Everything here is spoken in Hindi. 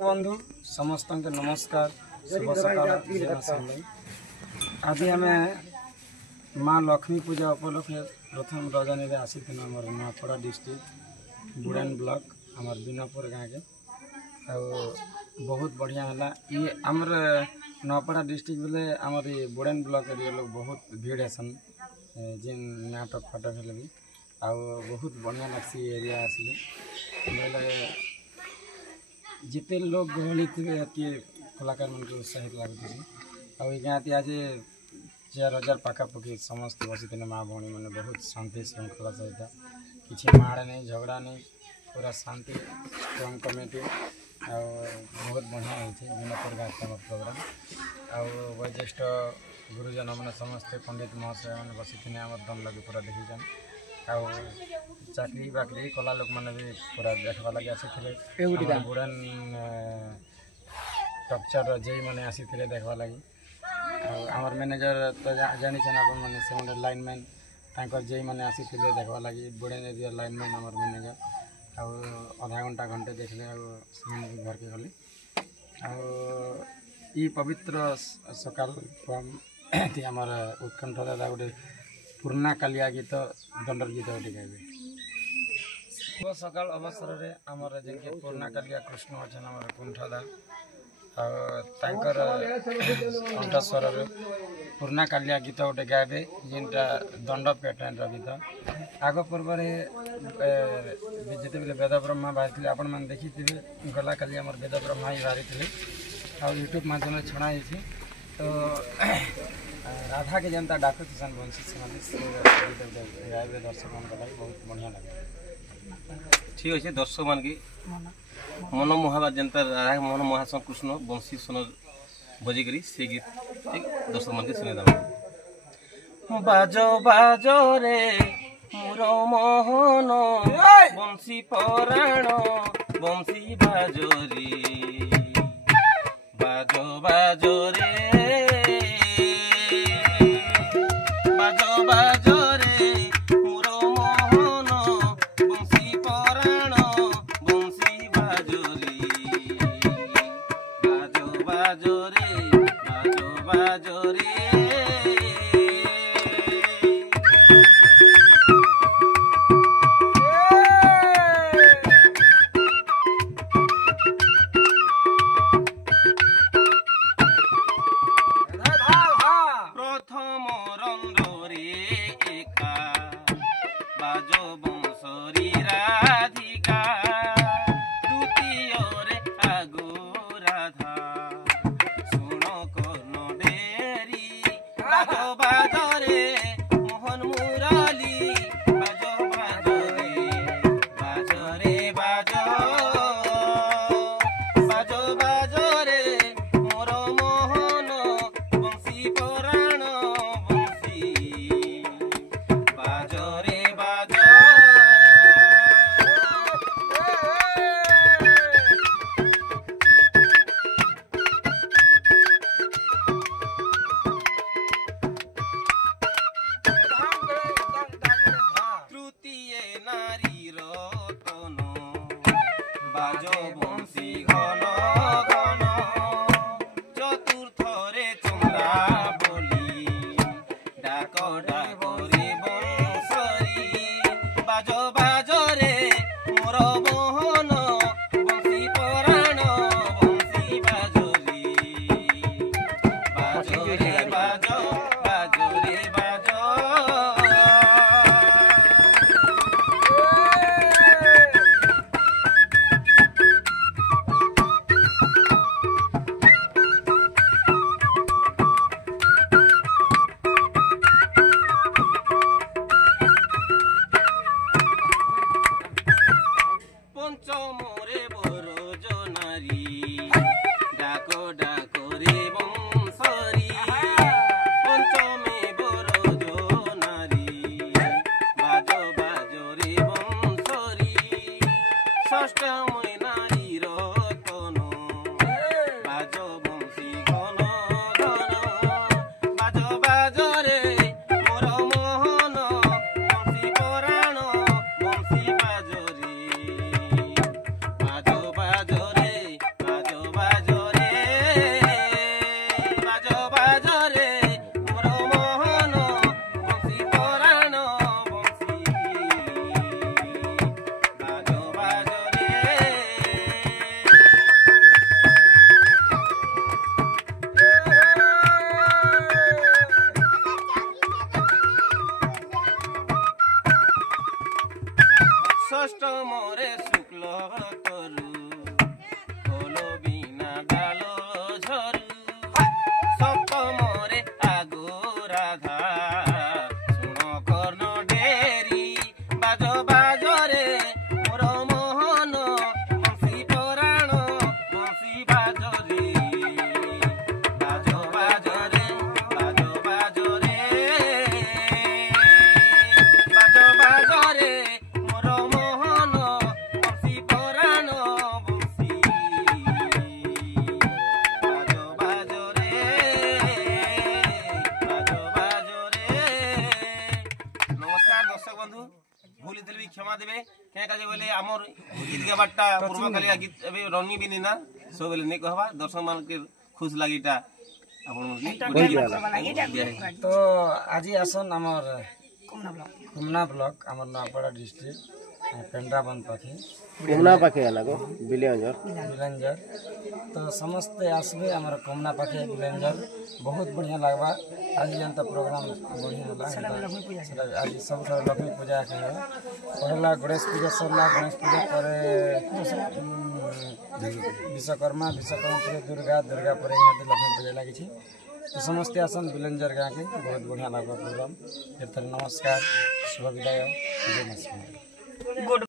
बंधु समस्त के नमस्कार शुभ सकाल आज आम माँ लक्ष्मी पूजा उपलक्षे प्रथम रजनी आसी नुआपड़ा डिस्ट्रिक्ट बुड़ान ब्लॉक आमर बिनापुर गाँव के बहुत बढ़िया है ये आमर नुआपड़ा डिस्ट्रिक्ट बोले आमर बुड़ान ब्लॉक एरिया लोग बहुत भीड़ हेसन जिन नाटक फाटक हेले भी बहुत बढ़िया लगसी एरिया आसिले जिते लोग गहली थे कलाकार मन को उत्साहित लगुच गाँव आज 4000 पाखापाखि समस्त बसी माँ भौणी मैंने बहुत शांति श्रृंखला सहित किसी माड़ नहीं झगड़ा नहीं पूरा शांति स्ट्रंग कमिटी बहुत बढ़िया होती बिनापुर गाँव प्रोग्राम वयोज्येष्ठ गुरुजन मैंने समस्ते पंडित महाशय मैंने बसी आम दम लगे पूरा देखीन चाकरी बाकरी कला लोक मैंने भी पूरा देखा लगे आसी बुड़ान टक्चर जे मैंने आसी देखा लगे आमर मैनेजर तो जानी मैंने से लाइनमैन तांकर जे मैंने आसी देखा लगे बुड़ान एरिया लाइनमैन आमर मैनेजर आधा घंटा घंटे देखले घर के गली ई पवित्र सकाल आमर उत्कंठ दादा गोटे पुराना कालिया गीत दंडर गीत गोटे गाइबे शुभ सकाल अवसर में आमर जिनके पुराना कालिया कृष्ण अच्छा आम कुंठदा कंठस्वर पुराना कालिया गीत गोटे गाइबे जिनटा दंड पैटर्न गीत आग पूर्व जिते वेद ब्रह्मा बाहरी आपण मैंने देखी थे गला काली आम वेद ब्रह्मा ही बाहरी थे यूट्यूब माध्यम छणा तो राधा के जनता डाक बंशी गायबे दर्शक मान बहुत बढ़िया लगे ठीक अच्छे दर्शक मान की मन मोहबा जनता राधा मन मोहासन कृष्ण बंशी सोन बजेकरी से गीत दर्शक मान के सुने दम बाजो बाजो रे मोर मोहन बंशी पराण बंशी बाजो रे बाजो बाजो रे बाजो बाजो रे मोर मोहन बंशी पराण बंशी बाजो रे बाजो बाजो रे बाजो बाजो रे हमर गीत गाबाटा पूर्व खाली गीत अबे रनी भी नहीं ना सब बेले नहीं कहबा दर्शक मान के खुश लागिटा अपन तो आज आसन आमर कुमना ब्लॉक आमर नपड़ा डिस्ट्रिक्ट पेंड्राबन पाखे कुमना पाखे है ना को बिलेंजर तो समस्ते आसबे आमर कुमना पाखे बिलेंजर बहुत बढ़िया लगवा आज जनता प्रोग्राम बढ़िया होला आज सब लक्ष्मी पूजा के पहला गणेश पूजा सरला गणेश पूजा पर विश्वकर्मा पर दुर्गा पर यहाँ लक्ष्मी पूजा लगी तो समस्ते आसन बिलेंजर गाँव के बहुत बढ़िया लगवा प्रोग्राम फिर नमस्कार शुभ विदाय जय मां।